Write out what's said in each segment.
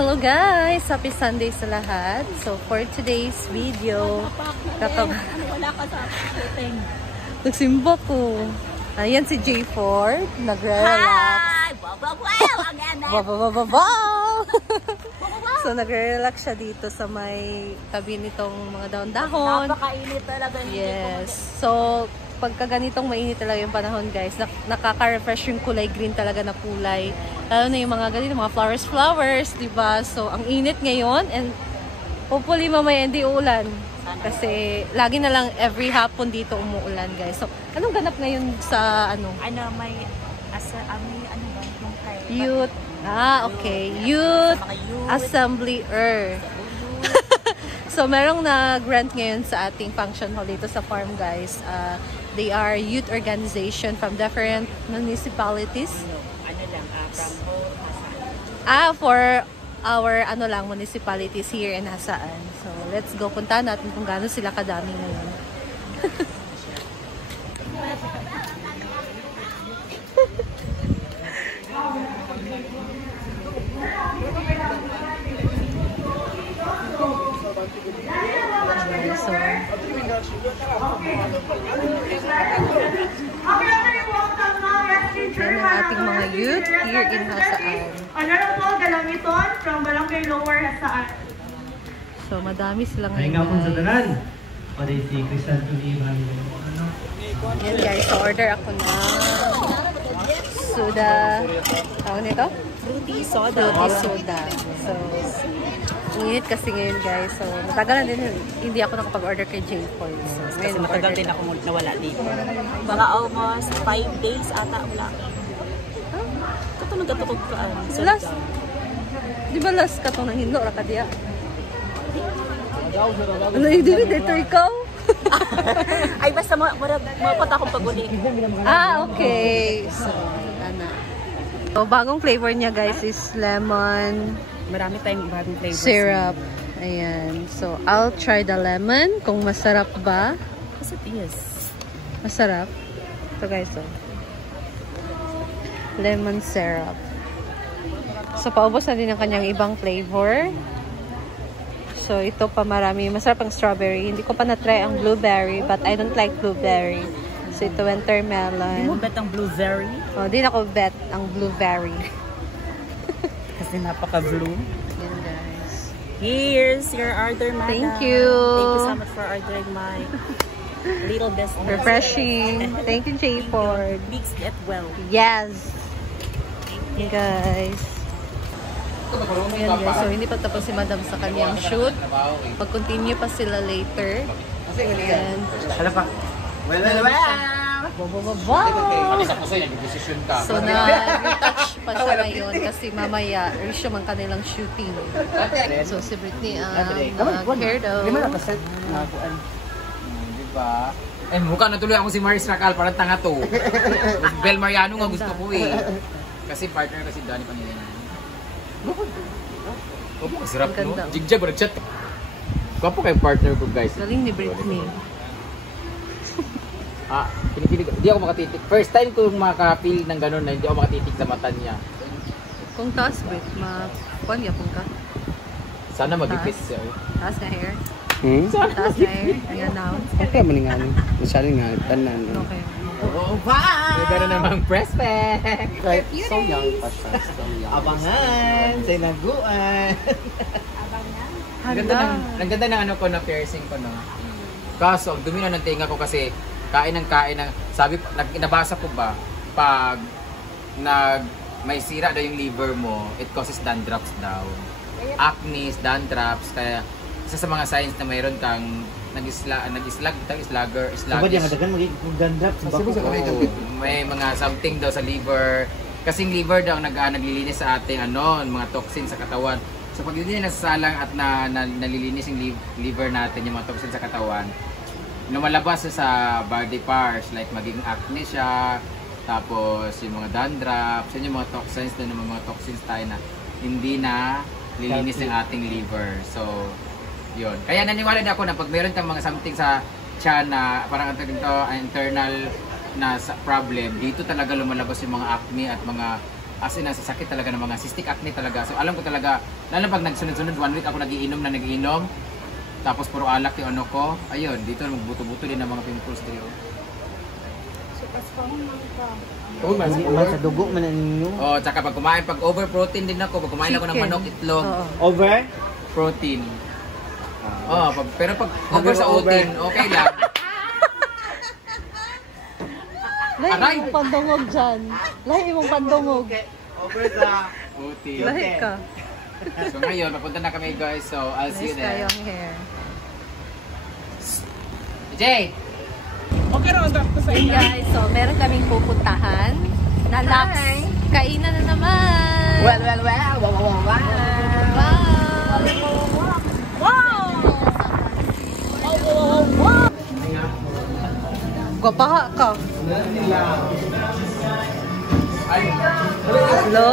Hello guys! Happy Sunday sa lahat. So for today's video, wala ka sa shooting. Nagsimba ko. Ayan si J4, nagre-relax. Hi! Wow! So nagre-relax siya dito sa may tabi nitong mga dahon-dahon. Napakainit talaga. Yes. So pagka ganitong mainit talaga yung panahon guys, nakaka-refresh yung kulay green talaga na kulay. Lalo na yung mga ganito, mga flowers, diba? So ang init ngayon and hopefully mamaya hindi uulan. Kasi lagi na lang every hapon dito umuulan guys. So anong ganap ngayon sa ano? May ano ba yung kay Youth. Okay. Youth Assembly. So merong na-grant ngayon sa ating function hall dito sa farm guys. They are youth organization from different municipalities. For our municipalities here in Hasaan. So let's go, punta natin kung gaano sila kadami ngayon. So yan ang ating mga youth here in Hasaan. Honorable Galamiton from Barangay Lower Hasaan. So madami silang ay nga po sa danan. Pwede si Crisanto Ivan. Yan guys, so order ako na soda. Tawag nito? fruity soda. Fruity soda. So, init kasi ngayon guys. So, matagal na din hindi ako nakapag-order kay J4. So, Kasi matagal din ako nawala dito. Mga almost 5 days ata wala. Ito nagkatutog ka. Last, di ba last ka itong nanghindo? Raka diya? Ano yung dili dito ikaw? Ay basta mapata akong pag-uli. Okay. So, so, bagong flavor niya guys is lemon. Marami tayong bagong flavors. Syrup. Ayan. So, I'll try the lemon. Kung masarap ba. Kasi yes. Masarap. Ito guys, so. Lemon syrup. So, paubos na din ang kanyang ibang flavor. So, ito pa marami. Masarap ang strawberry. Hindi ko pa na-try ang blueberry, but I don't like blueberry. So, ito wintermelon. Hindi mo bet ang blueberry? Oh, di na ko bet ang blueberry. Kasi napaka-blue. Yan, guys. Here's your order, madam. Thank you. Thank you so much for ordering my little business. Refreshing. Thank you, J4. Mix it well. Yes. Hey, guys. Ayan guys, so hindi pa tapos si Madam sa kanyang shoot. Mag-continue pa sila later. And Hala pa. so na-retouch pa siya ngayon kasi mamaya reach ang kanilang shooting. So si Britney ang hair daw. Diba? Mukha natuloy ako si Maris Racal, parang tanga to. Bel Mariano nga gusto ko eh. Kasi partner kasi Danny Pangilinan. Opo, sarap no? Jigjag, wala chat. Gwapo kayong partner ko guys. Galing ni Britney. Pinipilig. Hindi ako makatitik. First time ko makapil ng gano'n na hindi ako makatitik sa mata niya. Kung taas, Brit, makuhan yapon ka. Sana mag-ipis siya. Taas na hair. Sana Taas na hair. Ayan now. Okay, maningan. Masyadong nga, tanan. Okay. Oh, bye! Pero namang press pack! So young pa siya. So young. Abangan! Sinaguan! Ang ganda ng ano ko na piercing ko no. Kaso, ang dumi na ng tinga ko kasi kain ng sabi, nabasa ko ba, pag may sira daw yung liver mo, it causes dandruffs daw. Acne, dandruffs, kaya isa sa mga signs na mayroon kang sluggish. May mga something daw sa liver. Kasing liver daw ang naglilinis sa ating mga toxin sa katawan. So pag hindi nasasalang at nalilinis yung liver natin, yung mga toxin sa katawan, lumalabas sa body parts, like maging acne siya, tapos yung mga dandruffs, yung mga toxins doon, yung mga toxins tayo na hindi na lilinis ng ating liver. So, yun. Kaya naniwala na ako na pag meron kang mga something sa tiyan na parang internal na problem, dito talaga lumalabas yung mga acne at mga as in nasasakit talaga ng mga cystic acne talaga. So alam ko talaga, lalo pag nagsunod-sunod 1 week ako nagiinom. Tapos puro alak yung ano ko. Ayun, dito magbuto-buto din ng mga pimples dito. Oh, man sa dugo man ninyo. Oh, tsaka pag kumain, pag over protein din ako, pag kumain ako ng Chicken. manok, itlog, Over? protein. Oh, pero pag over sa protein, okay lang. Lahi mong pandungog dyan. Lahi mong pandungog. Over the Protein. Lahi ka. So ngayon, papunta na kami guys. So I'll see you Nice there. kayong hair. Jay! Hey guys, so meron kaming pupuntahan na Lux. Kainan na naman. Well. Wow! Gwapaha ka. Hello!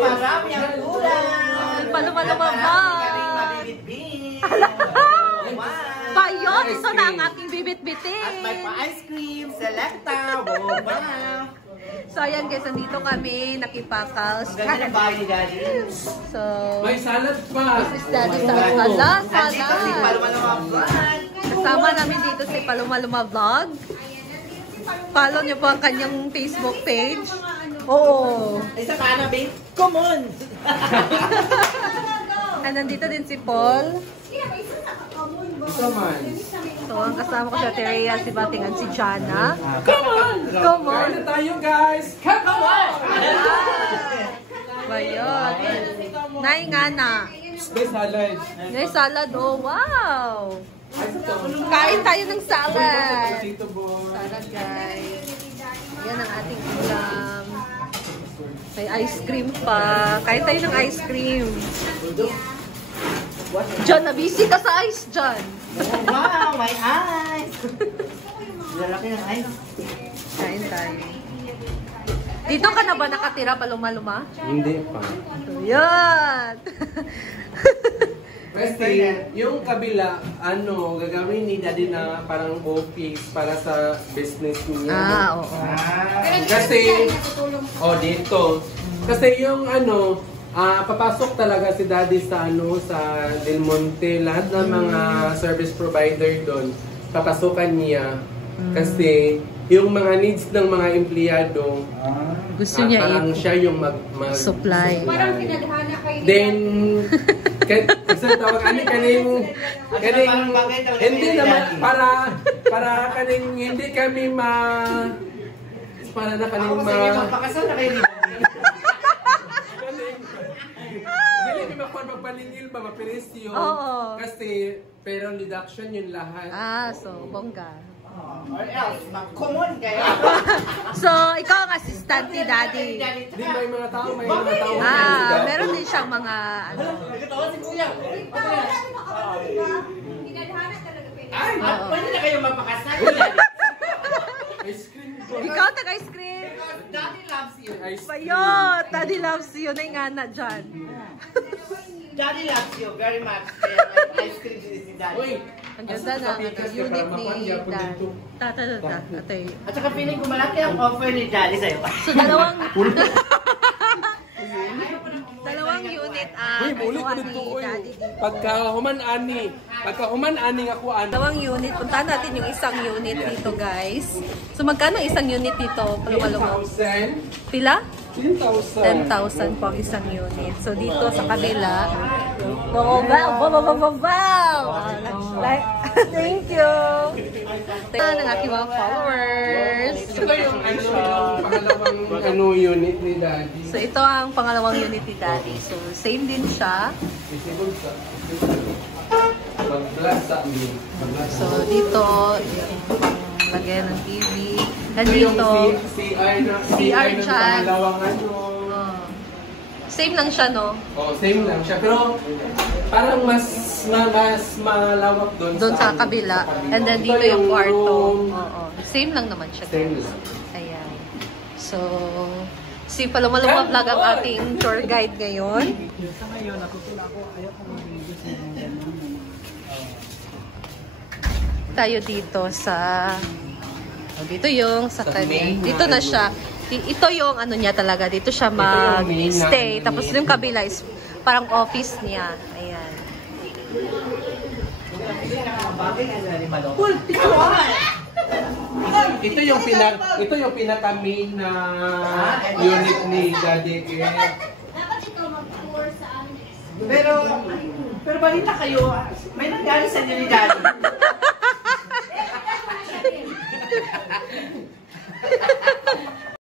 Marami ang ulan! Paluma-luma vlog! Bayot! Ito na ang aking bibit-bitin! At may pa-ice cream, selecta, wow! So ayan guys, nandito kami, nakipakals. Ganda ng bahay ni Daddy. So, May salad pa. this is Daddy Salad. Nandito si Paluma-Luma Vlog. Kasama namin dito si Paluma-Luma Vlog. Follow niyo po ang kanyang Facebook page. Oo. Isa ka na, babe. Come on! And nandito din si Paul. Come on. So, ang kasama ko si Ate Rhea, si Batingan, si Jana. Come on! Come on! Kain na tayo guys! Come on! Bayot. Nay nga na. May salad. Nay salad. Oh, wow! Kain tayo ng salad. Potato ball. Salad, guys. Yan ang ating ulam. May ice cream pa. Kain tayo ng ice cream. John, nabisi ka sa ice, John. Wow, my eyes! Lalaki ng eyes. Kain tayo. Dito ka na ba nakatira, Paluma-Luma? Hindi pa. Yan! Kasi yung kabila, gagawin ni Daddy na parang office para sa business niya. Oo. Kasi, dito. Kasi yung papasok talaga si Daddy sa sa Del Monte, lahat ng mga service provider doon, papasukan niya. Kasi yung mga needs ng mga empleyado, Gusto niya parang siya yung supply. Then, kasi tawag kaning hindi naman para kaning hindi kami para na kaning Magpakasal na kayo ni Dili kami magpaningil ba mapiresyo. Oo. Kasi pero deduction yun lahat. So, bongga. or else, mag-common kayo. So, ikaw ang assistant ni Daddy. Hindi may mga tao, Meron din siyang mga, Nagkatawa si Kuya. Ay, pwede na kayo magpakasal. ice cream. ikaw tag-ice cream. Daddy loves you. Bayot! Daddy loves you. Na yung ana dyan. Daddy loves you very much. Kaya may ice cream din si Daddy. Uy, Ang ganda na unit ni Daddy. Atay. At saka feeling ko malaki ang offer ni Daddy sa'yo. So, dalawang unit ang kuha ni Daddy dito. Pagka human ani nga kuan. Dalawang unit. Puntahan natin yung isang unit dito, guys. So, magkano isang unit dito? Paluma-luma. 10,000. Pila? 10,000. 10,000 po ang isang unit. So, dito sa kabila, wow! Thank you! Ito ng aking mga followers. Ito yung pangalawang unit ni Daddy. So, ito ang pangalawang unit ni Daddy. So, same din siya. Mag-vlog sa amin. So, dito, yung lagyan ng TV. And Ito yung dito, CR ng chat. pangalawang same lang siya, no? same lang siya. Pero parang mas malawak doon Sa kabila. And then dito yung kwarto. Oo. Same lang naman siya. Same guys. lang. Ayan. So, si Paluma-Luma Vlog ang ating tour guide ngayon. Sa ngayon, natutula ako. Ayaw ko mag-video sa mga ganun. Tayo dito sa... dito yung sa kanya. Dito na siya. Ito yung ano niya talaga. Dito siya mag-stay. Tapos yung kabila is parang office niya. Ayan. Ito yung pinaka-main na unit ni Daddy. Pero balita kayo, may nangyari sa inyo ni Daddy.